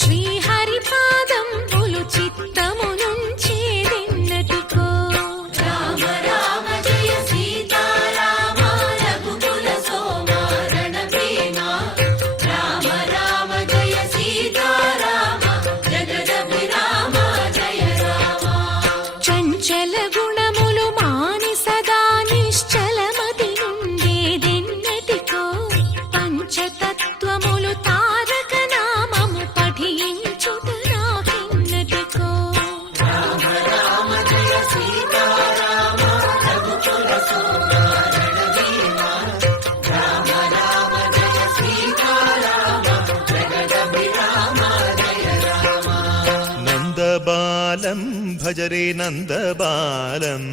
శ్రీహరిపాదంబులు చిత్తమునుంచేదెన్నటికో. రామ రామ జయ సీతారామ రఘుకుల సోమ రణభీమ. రామ రామ జయ సీతారామ జగదభిరామ జయ రామ. చంచల గుణములు మాని సదా నిశ్చలమతి నుండేదెన్నటికో. పంచతత్వములు తారక నామము పఠించుట నాకెన్నటికో. రామ రామ జయ సీతారామ రఘుకుల సోమ రణభీమ. రామ రామ జయ సీతారామ జగదభిరామ జయ రామ. నందబాలం భజరే నందబాలం